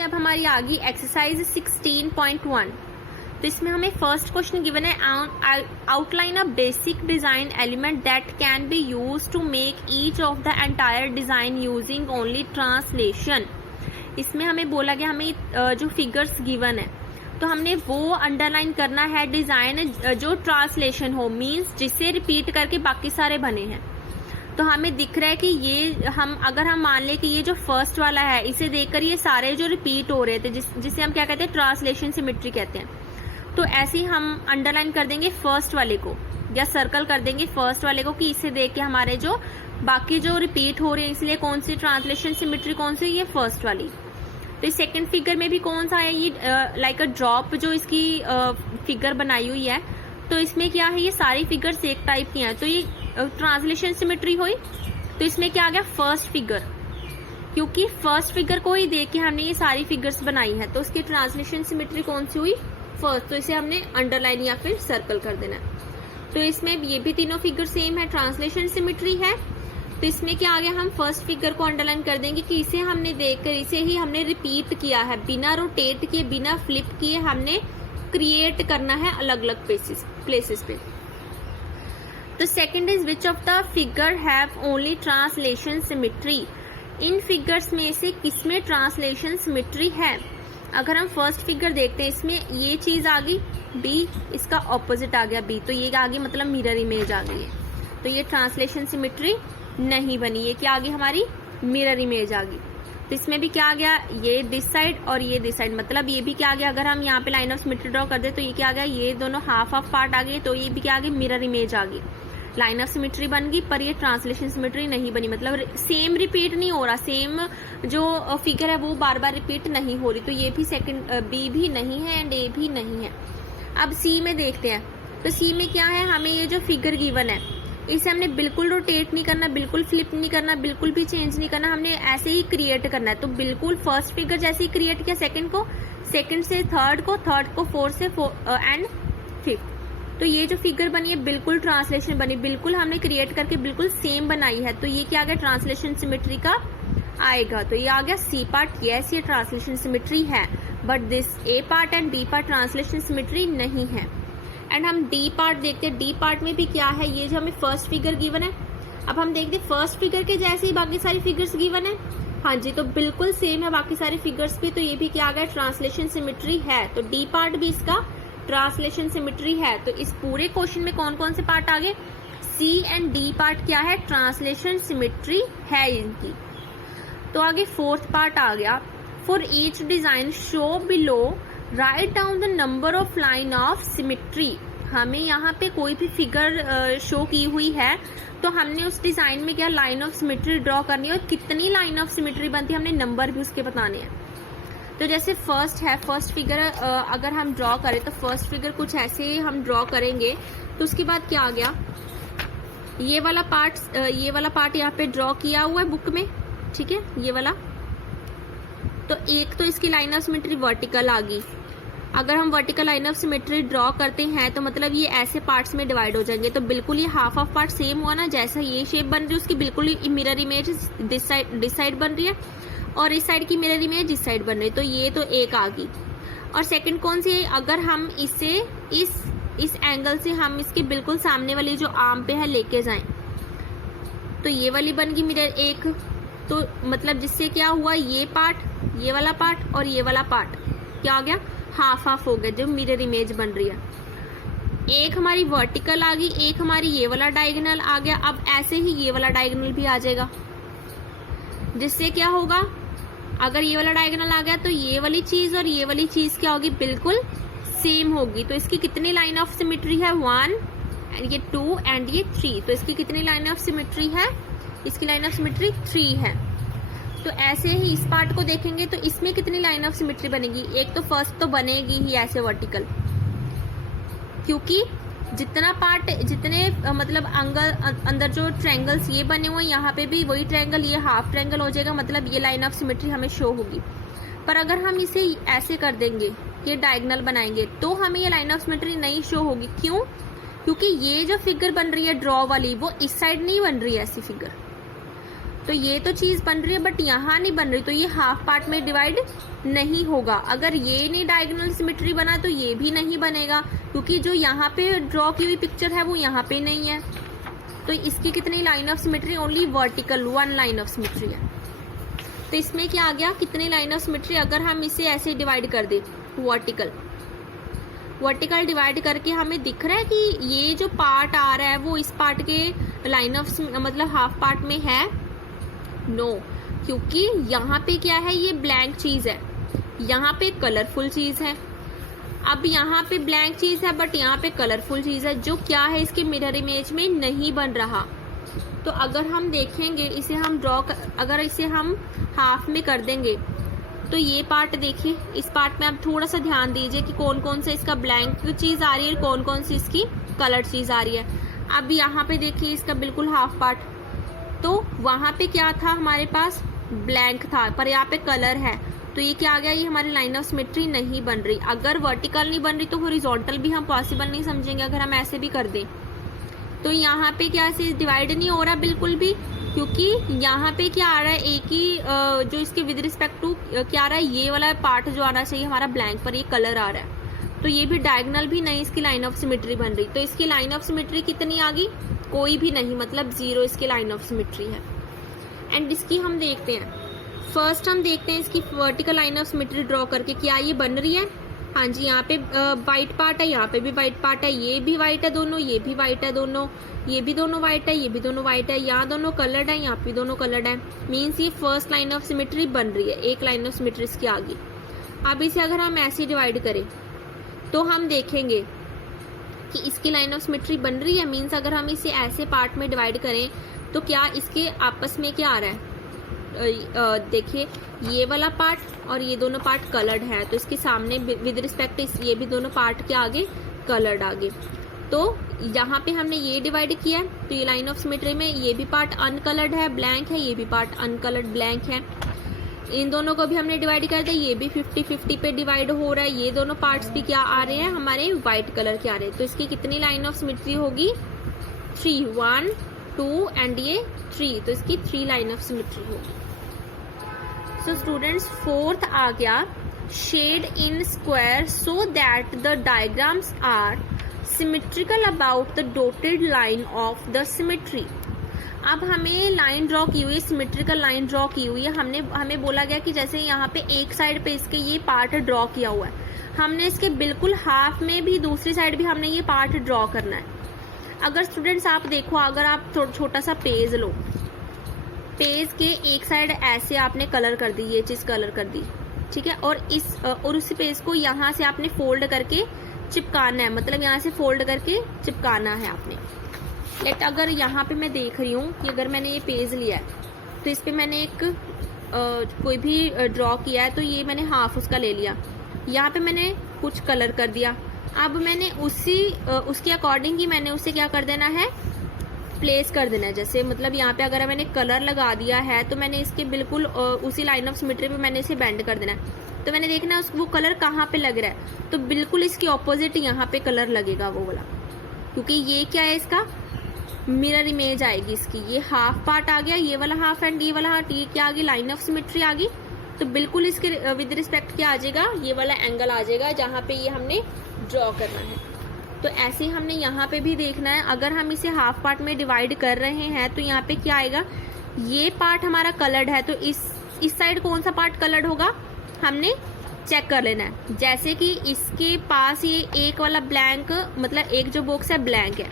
अब हमारी आ गई एक्सरसाइज 16.1। तो इसमें हमें फर्स्ट क्वेश्चन गिवन है, outline a basic design element that can be use to make each of the entire design using only translation. इसमें हमें बोला गया हमें जो फिगर्स गिवन है तो हमने वो अंडरलाइन करना है डिजाइन जो ट्रांसलेशन हो, मींस जिसे रिपीट करके बाकी सारे बने हैं। तो हमें दिख रहा है कि ये अगर हम मान लें कि ये जो फर्स्ट वाला है इसे देखकर ये सारे जो रिपीट हो रहे थे जिसे हम क्या कहते हैं, ट्रांसलेशन सिमेट्री कहते हैं। तो ऐसे ही हम अंडरलाइन कर देंगे फर्स्ट वाले को या सर्कल कर देंगे फर्स्ट वाले को कि इसे देख के हमारे जो बाकी जो रिपीट हो रहे हैं, इसलिए कौन सी ट्रांसलेशन सिमेट्री कौन सी, ये फर्स्ट वाली। तो इस सेकंड फिगर में भी कौन सा है, ये लाइक अ ड्रॉप जो इसकी फिगर बनाई हुई है। तो इसमें क्या है, ये सारी फिगर्स एक टाइप की हैं, तो ये ट्रांसलेशन सिमेट्री हुई। तो इसमें क्या आ गया, फर्स्ट फिगर, क्योंकि फर्स्ट फिगर को ही देख के हमने ये सारी फिगर्स बनाई है तो उसकी ट्रांसलेशन सिमेट्री कौन सी हुई, फर्स्ट। तो इसे हमने अंडरलाइन या फिर सर्कल कर देना है। तो इसमें ये भी तीनों फिगर सेम है, ट्रांसलेशन सिमेट्री है। तो इसमें क्या आ गया, हम फर्स्ट फिगर को अंडरलाइन कर देंगे कि इसे हमने देखकर इसे ही हमने रिपीट किया है, बिना रोटेट किए बिना फ्लिप किए हमने क्रिएट करना है अलग अलग प्लेसेस पे। तो second is which of the figure have only translation symmetry. In figures में से किसमें ट्रांसलेशन सिमेट्री है। अगर हम फर्स्ट फिगर देखते हैं, इसमें ये चीज आ गई बी, इसका ऑपोजिट आ गया बी, तो ये आ गई मतलब मिरर इमेज आ गई है। तो ये ट्रांसलेशन सिमेट्री नहीं बनी, ये क्या आ गई हमारी मिरर इमेज आ गई। तो इसमें भी क्या आ गया, ये दिस साइड और ये दिस साइड, मतलब ये भी क्या आ गया, अगर हम यहाँ पे लाइन ऑफ सिमेट्री ड्रॉ कर दे तो ये क्या आ गया, ये दोनों हाफ हाफ पार्ट आ गए, तो ये भी क्या आ गई, मिरर इमेज आ गई। लाइन ऑफ सिमेट्री बन गई पर ये ट्रांसलेशन सिमेट्री नहीं बनी, मतलब सेम रिपीट नहीं हो रहा, सेम जो फिगर है वो बार बार रिपीट नहीं हो रही। तो ये भी सेकंड बी भी नहीं है एंड ए भी नहीं है। अब सी में देखते हैं। तो सी में क्या है, हमें ये जो फिगर गिवन है इसे हमने बिल्कुल रोटेट नहीं करना, बिल्कुल फ्लिप नहीं करना, बिल्कुल भी चेंज नहीं करना, हमने ऐसे ही क्रिएट करना है। तो बिल्कुल फर्स्ट फिगर जैसे ही क्रिएट किया सेकंड को, सेकंड से थर्ड को फोर्थ से एंड फिफ्थ। तो ये जो फिगर बनी है बिल्कुल ट्रांसलेशन बनी, बिल्कुल हमने क्रिएट करके बिल्कुल सेम बनाई है। तो ये क्या आ गया, ट्रांसलेशन सिमेट्री का आएगा। तो ये आ गया सी पार्ट, यस ये ट्रांसलेशन सिमेट्री है, but this A part and B part translation symmetry नहीं है। एंड हम डी पार्ट देखते हैं। डी पार्ट में भी क्या है, ये जो हमें फर्स्ट फिगर गिवन है, अब हम देखते हैं फर्स्ट फिगर के जैसे ही बाकी सारी फिगर्स गिवन है। हाँ जी, तो बिल्कुल सेम है बाकी सारे फिगर्स भी, तो ये भी क्या आ गया, ट्रांसलेशन सिमेट्री है। तो डी पार्ट भी इसका ट्रांसलेशन सिमेट्री है। तो इस पूरे क्वेश्चन में कौन कौन से पार्ट आ गए, सी एंड डी पार्ट क्या है, ट्रांसलेशन सिमेट्री है इनकी। तो आगे फोर्थ पार्ट आ गया, for each design show below write down the number of line of symmetry. हमें यहाँ पे कोई भी फिगर शो की हुई है तो हमने उस डिजाइन में क्या लाइन ऑफ सिमेट्री ड्रॉ करनी है और कितनी लाइन ऑफ सिमेट्री बनती है हमने नंबर भी उसके बताने हैं। तो जैसे फर्स्ट है, फर्स्ट फिगर अगर हम ड्रॉ करें तो फर्स्ट फिगर कुछ ऐसे हम ड्रॉ करेंगे। तो उसके बाद क्या आ गया, ये वाला पार्ट यहाँ पे ड्रॉ किया हुआ है बुक में, ठीक है, ये वाला। तो एक तो इसकी लाइन ऑफ सिमेट्री वर्टिकल आ गई। अगर हम vertical line of symmetry draw करते हैं तो मतलब ये ऐसे पार्ट्स में डिवाइड हो जाएंगे। तो बिल्कुल ये हाफ ऑफ पार्ट सेम हुआ ना, जैसा ये शेप बन रही है उसकी बिल्कुल मिरर इमेज दिस साइड बन रही है और इस साइड की मिरर इमेज इस साइड बन रही है। तो ये तो एक आ गई। और सेकंड कौन सी है, अगर हम इसे इस एंगल से हम इसके बिल्कुल सामने वाली जो आर्म पे है लेके जाएं तो ये वाली बन गई मिरर एक। तो मतलब जिससे क्या हुआ, ये पार्ट, ये वाला पार्ट और ये वाला पार्ट क्या हो गया, हाफ हाफ हो गया जो मिरर इमेज बन रही है। एक हमारी वर्टिकल आ गई, एक हमारी ये वाला डायगोनल आ गया। अब ऐसे ही ये वाला डायगोनल भी आ जाएगा, जिससे क्या होगा, अगर ये वाला डायगोनल आ गया तो ये वाली चीज और ये वाली चीज क्या होगी, बिल्कुल सेम होगी। तो इसकी कितनी लाइन ऑफ सिमेट्री है, 1, ये 2 एंड ये 3। तो इसकी कितनी लाइन ऑफ सिमेट्री है, इसकी लाइन ऑफ सिमेट्री 3 है। तो ऐसे ही इस पार्ट को देखेंगे तो इसमें कितनी लाइन ऑफ सिमेट्री बनेगी, एक तो फर्स्ट तो बनेगी ही ऐसे वर्टिकल, क्योंकि जितने मतलब अंदर जो ट्रायंगल्स ये बने हुए यहाँ पे भी वही ट्रायंगल, ये हाफ ट्रायंगल हो जाएगा, मतलब ये लाइन ऑफ सिमेट्री हमें शो होगी। पर अगर हम इसे ऐसे कर देंगे, ये डायगोनल बनाएंगे, तो हमें ये लाइन ऑफ सिमेट्री नहीं शो होगी। क्यों, क्योंकि ये जो फिगर बन रही है ड्रॉ वाली वो इस साइड नहीं बन रही है ऐसी फिगर, तो ये तो चीज बन रही है बट यहाँ नहीं बन रही, तो ये हाफ पार्ट में डिवाइड नहीं होगा। अगर ये नहीं डायगोनल सिमेट्री बना तो ये भी नहीं बनेगा, क्योंकि जो यहाँ पे ड्रॉ की हुई पिक्चर है वो यहाँ पे नहीं है। तो इसकी कितनी line of symmetry? Only vertical 1 line of symmetry है। तो इसमें क्या आ गया, कितनी लाइन ऑफ सिमेट्री? अगर हम इसे ऐसे डिवाइड कर दे वर्टिकल डिवाइड करके हमें दिख रहा है कि ये जो पार्ट आ रहा है वो इस पार्ट के लाइन ऑफ मतलब हाफ पार्ट में है? नो, क्योंकि यहाँ पे क्या है, ये ब्लैंक चीज है, यहाँ पे कलरफुल चीज है। अब यहाँ पे ब्लैंक चीज है बट यहाँ पे कलरफुल चीज है, जो क्या है इसके मिरर इमेज में नहीं बन रहा। तो अगर हम देखेंगे इसे हम अगर इसे हम हाफ में कर देंगे तो ये पार्ट देखिए, इस पार्ट में आप थोड़ा सा ध्यान दीजिए कि कौन कौन से इसका ब्लैंक चीज आ रही है और कौन कौन सी इसकी कलर चीज आ रही है। अब यहाँ पे देखिए इसका बिल्कुल हाफ पार्ट, तो वहां पे क्या था, हमारे पास ब्लैंक था पर यहाँ पे कलर है, तो ये क्या आ गया, ये हमारी लाइन ऑफ सिमेट्री नहीं बन रही। अगर वर्टिकल नहीं बन रही तो हॉरिजॉन्टल भी हम पॉसिबल नहीं समझेंगे अगर हम ऐसे भी कर दें। तो यहाँ पे क्या से डिवाइड नहीं हो रहा बिल्कुल भी, क्योंकि यहाँ पे क्या आ रहा है, एक ही जो इसके विद रिस्पेक्ट टू क्या आ रहा है, ये वाला पार्ट जो आना चाहिए हमारा ब्लैंक पर ये कलर आ रहा है, तो ये भी डायगोनल भी नहीं इसकी लाइन ऑफ सिमेट्री बन रही। तो इसकी लाइन ऑफ सिमेट्री कितनी आ गई? कोई भी नहीं, मतलब 0 इसकी लाइन ऑफ सिमेट्री है। एंड इसकी हम देखते हैं, फर्स्ट हम देखते हैं इसकी vertical line of symmetry draw करके क्या ये बन रही है। हाँ जी, यहाँ पे व्हाइट पार्ट है, यहाँ पे भी व्हाइट पार्ट है, ये भी व्हाइट है दोनों, ये भी व्हाइट है दोनों, ये भी दोनों व्हाइट है, ये भी दोनों व्हाइट है, यहाँ दोनों कलर्ड है, यहाँ पे दोनों कलर्ड है। मीन्स ये फर्स्ट लाइन ऑफ सिमेट्री बन रही है, एक लाइन ऑफ सिमेट्री इसकी आ गई। अब इसे अगर हम ऐसे डिवाइड करें तो हम देखेंगे कि इसकी लाइन ऑफ सिमेट्री बन रही है। मीन्स अगर हम इसे ऐसे पार्ट में डिवाइड करें तो क्या इसके आपस में क्या आ रहा है, देखिए ये वाला पार्ट और ये दोनों पार्ट कलर्ड है, तो इसके सामने विद रिस्पेक्ट ये भी दोनों पार्ट के आगे कलर्ड आगे। तो यहाँ पे हमने ये डिवाइड किया, तो ये लाइन ऑफ सिमेट्री में ये भी पार्ट अनकलर्ड है ब्लैंक है, ये भी पार्ट अनकलर्ड ब्लैंक है। इन दोनों को भी हमने डिवाइड कर दिया, ये भी 50-50 पे डिवाइड हो रहा है, ये दोनों पार्ट्स भी क्या आ रहे हैं, हमारे व्हाइट कलर के आ रहे हैं। तो इसकी कितनी लाइन ऑफ सिमेट्री होगी? 3, 1, 2 एंड ये 3, तो इसकी 3 लाइन ऑफ सिमेट्री होगी। सो स्टूडेंट्स, फोर्थ आ गया shade in square so that the diagrams are symmetrical about the dotted line of the symmetry. अब हमें लाइन ड्रॉ की हुई है, सिमेट्रिकल लाइन ड्रॉ की हुई है, हमें बोला गया कि जैसे यहाँ पे एक साइड पे इसके ये पार्ट ड्रॉ किया हुआ है, हमने इसके बिल्कुल हाफ में भी दूसरी साइड भी हमने ये पार्ट ड्रॉ करना है। अगर स्टूडेंट्स आप देखो, अगर आप छोटा सा पेज लो, पेज के एक साइड ऐसे आपने कलर कर दी, ये चीज कलर कर दी, ठीक है, और उस पेज को यहाँ से आपने फोल्ड करके चिपकाना है, मतलब यहाँ से फोल्ड करके चिपकाना है आपने। लेट अगर यहाँ पे मैं देख रही हूँ कि अगर मैंने ये पेज लिया है तो इस पे मैंने एक कोई भी ड्रॉ किया है, तो ये मैंने हाफ उसका ले लिया, यहाँ पे मैंने कुछ कलर कर दिया। अब मैंने उसके अकॉर्डिंग ही मैंने उसे क्या कर देना है, प्लेस कर देना है। जैसे मतलब यहाँ पे अगर मैंने कलर लगा दिया है तो मैंने इसके बिल्कुल उसी लाइन ऑफ सिमेट्री पे मैंने इसे बेंड कर देना है। तो मैंने देखना है वो कलर कहाँ पे लग रहा है, तो बिल्कुल इसके ऑपोजिट यहाँ पे कलर लगेगा वो वाला, क्योंकि ये क्या है, इसका मिरर इमेज आएगी इसकी। ये हाफ पार्ट आ गया, ये वाला हाफ एंड ये वाला हाफ, ये क्या आ गई, लाइन ऑफ सिमेट्री आ गई। तो बिल्कुल इसके विद रिस्पेक्ट क्या आ जाएगा, ये वाला एंगल आ जाएगा जहाँ पे ये हमने ड्रॉ करना है। तो ऐसे ही हमने यहाँ पे भी देखना है। अगर हम इसे हाफ पार्ट में डिवाइड कर रहे हैं तो यहाँ पे क्या आएगा, ये पार्ट हमारा कलर्ड है, तो इस साइड कौन सा पार्ट कलर्ड होगा हमने चेक कर लेना है। जैसे कि इसके पास ये एक वाला ब्लैंक, मतलब एक जो बॉक्स है ब्लैंक है,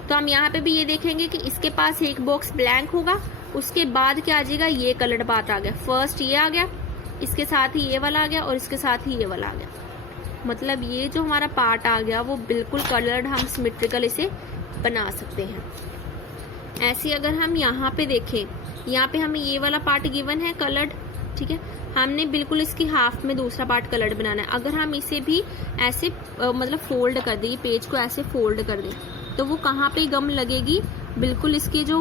तो हम यहाँ पे भी ये देखेंगे कि इसके पास एक बॉक्स ब्लैंक होगा, उसके बाद क्या आ जाएगा, ये कलर्ड पार्ट आ गया। फर्स्ट ये आ गया, इसके साथ ही ये वाला आ गया और इसके साथ ही ये वाला आ गया। मतलब ये जो हमारा पार्ट आ गया वो बिल्कुल कलर्ड, हम सिमेट्रिकल इसे बना सकते हैं। ऐसे अगर हम यहाँ पे देखें, यहाँ पे हमें ये वाला पार्ट गिवन है कलर्ड, ठीक है, हमने बिल्कुल इसकी हाफ में दूसरा पार्ट कलर्ड बनाना है। अगर हम इसे भी ऐसे मतलब फोल्ड कर दें, पेज को ऐसे फोल्ड कर दें, तो वो कहाँ पे गम लगेगी, बिल्कुल इसके जो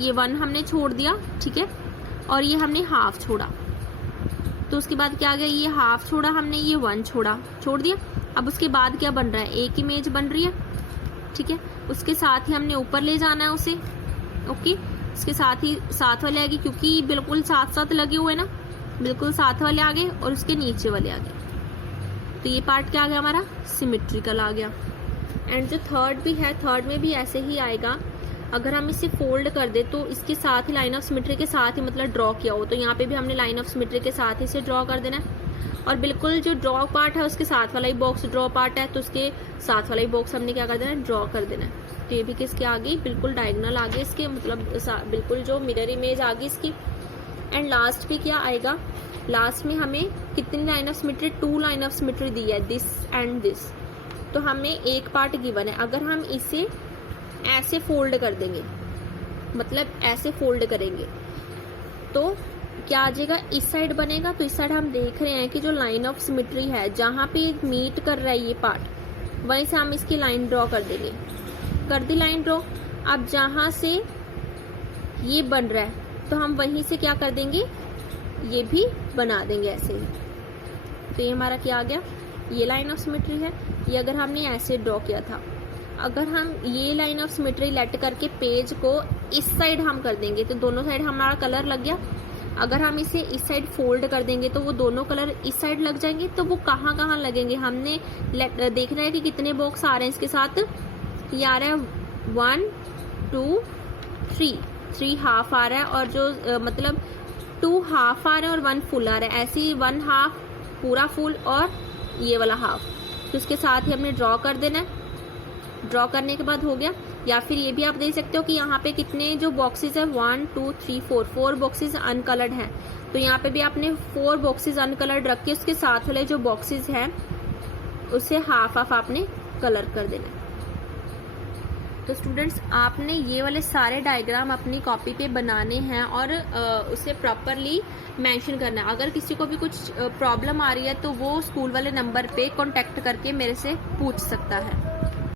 ये 1 हमने छोड़ दिया, ठीक है, और ये हमने हाफ छोड़ा, तो उसके बाद क्या आ गया, ये हाफ छोड़ा हमने, ये 1 छोड़ दिया। अब उसके बाद क्या बन रहा है, एक इमेज बन रही है, ठीक है, उसके साथ ही हमने ऊपर ले जाना है उसे, ओके। इसके साथ वाले आगे, क्योंकि बिल्कुल साथ साथ लगे हुए ना, बिल्कुल साथ वाले आगे और उसके नीचे वाले आगे। तो ये पार्ट क्या आ गया हमारा, सिमेट्रिकल आ गया। एंड जो थर्ड भी है, थर्ड में भी ऐसे ही आएगा। अगर हम इसे फोल्ड कर दे तो इसके साथ ही लाइन ऑफ सिमेट्री के साथ ही मतलब ड्रॉ किया हो, तो यहाँ पे भी हमने लाइन ऑफ सिमेट्री के साथ ही इसे ड्रॉ कर देना है। और बिल्कुल जो ड्रॉ पार्ट है उसके साथ वाला ही बॉक्स ड्रॉ पार्ट है, तो उसके साथ वाला ही बॉक्स हमने क्या कर देना है, ड्रॉ कर देना है। तो ये भी किसके आगे, बिल्कुल डायगोनल आगे इसके, मतलब बिल्कुल जो मिरर इमेज आ गई इसकी। एंड लास्ट पे क्या आएगा, लास्ट में हमें कितनी line of symmetry, 2 line of symmetry दी है, दिस एंड दिस। तो हमें एक पार्ट गिवन है, अगर हम इसे ऐसे फोल्ड कर देंगे, मतलब ऐसे फोल्ड करेंगे तो क्या आ जाएगा, इस साइड बनेगा। तो इस साइड हम देख रहे हैं कि जो लाइन ऑफ सिमेट्री है जहां पे मीट कर रहा है ये पार्ट, वहीं से हम इसकी लाइन ड्रॉ कर देंगे। कर दी लाइन ड्रॉ। अब जहां से ये बन रहा है तो हम वहीं से क्या कर देंगे, ये भी बना देंगे ऐसे ही। तो ये हमारा क्या आ गया, ये लाइन ऑफ सिमेट्री है। ये अगर हमने ऐसे ड्रॉ किया था, अगर हम ये लाइन ऑफ सिमेट्री लेट करके पेज को इस साइड हम कर देंगे तो दोनों साइड हमारा कलर लग गया। अगर हम इसे इस साइड फोल्ड कर देंगे तो वो दोनों कलर इस साइड लग जाएंगे। तो वो कहाँ कहाँ लगेंगे, हमने देखना है कि कितने बॉक्स आ रहे हैं इसके साथ। ये आ रहा है 1 2 3 हाफ आ रहा है, और जो मतलब 2 हाफ आ रहा है और 1 फुल आ रहा है। ऐसे ही 1 हाफ पूरा फुल और ये वाला हाफ, तो इसके साथ ही हमने ड्रॉ कर देना है। ड्रॉ करने के बाद हो गया। या फिर ये भी आप देख सकते हो कि यहाँ पे कितने जो बॉक्सेस है, 1 2 3 4 बॉक्सेस अनकलर्ड हैं। तो यहाँ पे भी आपने 4 बॉक्सेस अनकलर्ड रख के उसके साथ वाले जो बॉक्सेस हैं उसे हाफ हाफ आपने कलर कर देना है। तो स्टूडेंट्स, आपने ये वाले सारे डायग्राम अपनी कॉपी पे बनाने हैं और उसे प्रॉपरली मेंशन करना है। अगर किसी को भी कुछ प्रॉब्लम आ रही है तो वो स्कूल वाले नंबर पे कांटेक्ट करके मेरे से पूछ सकता है।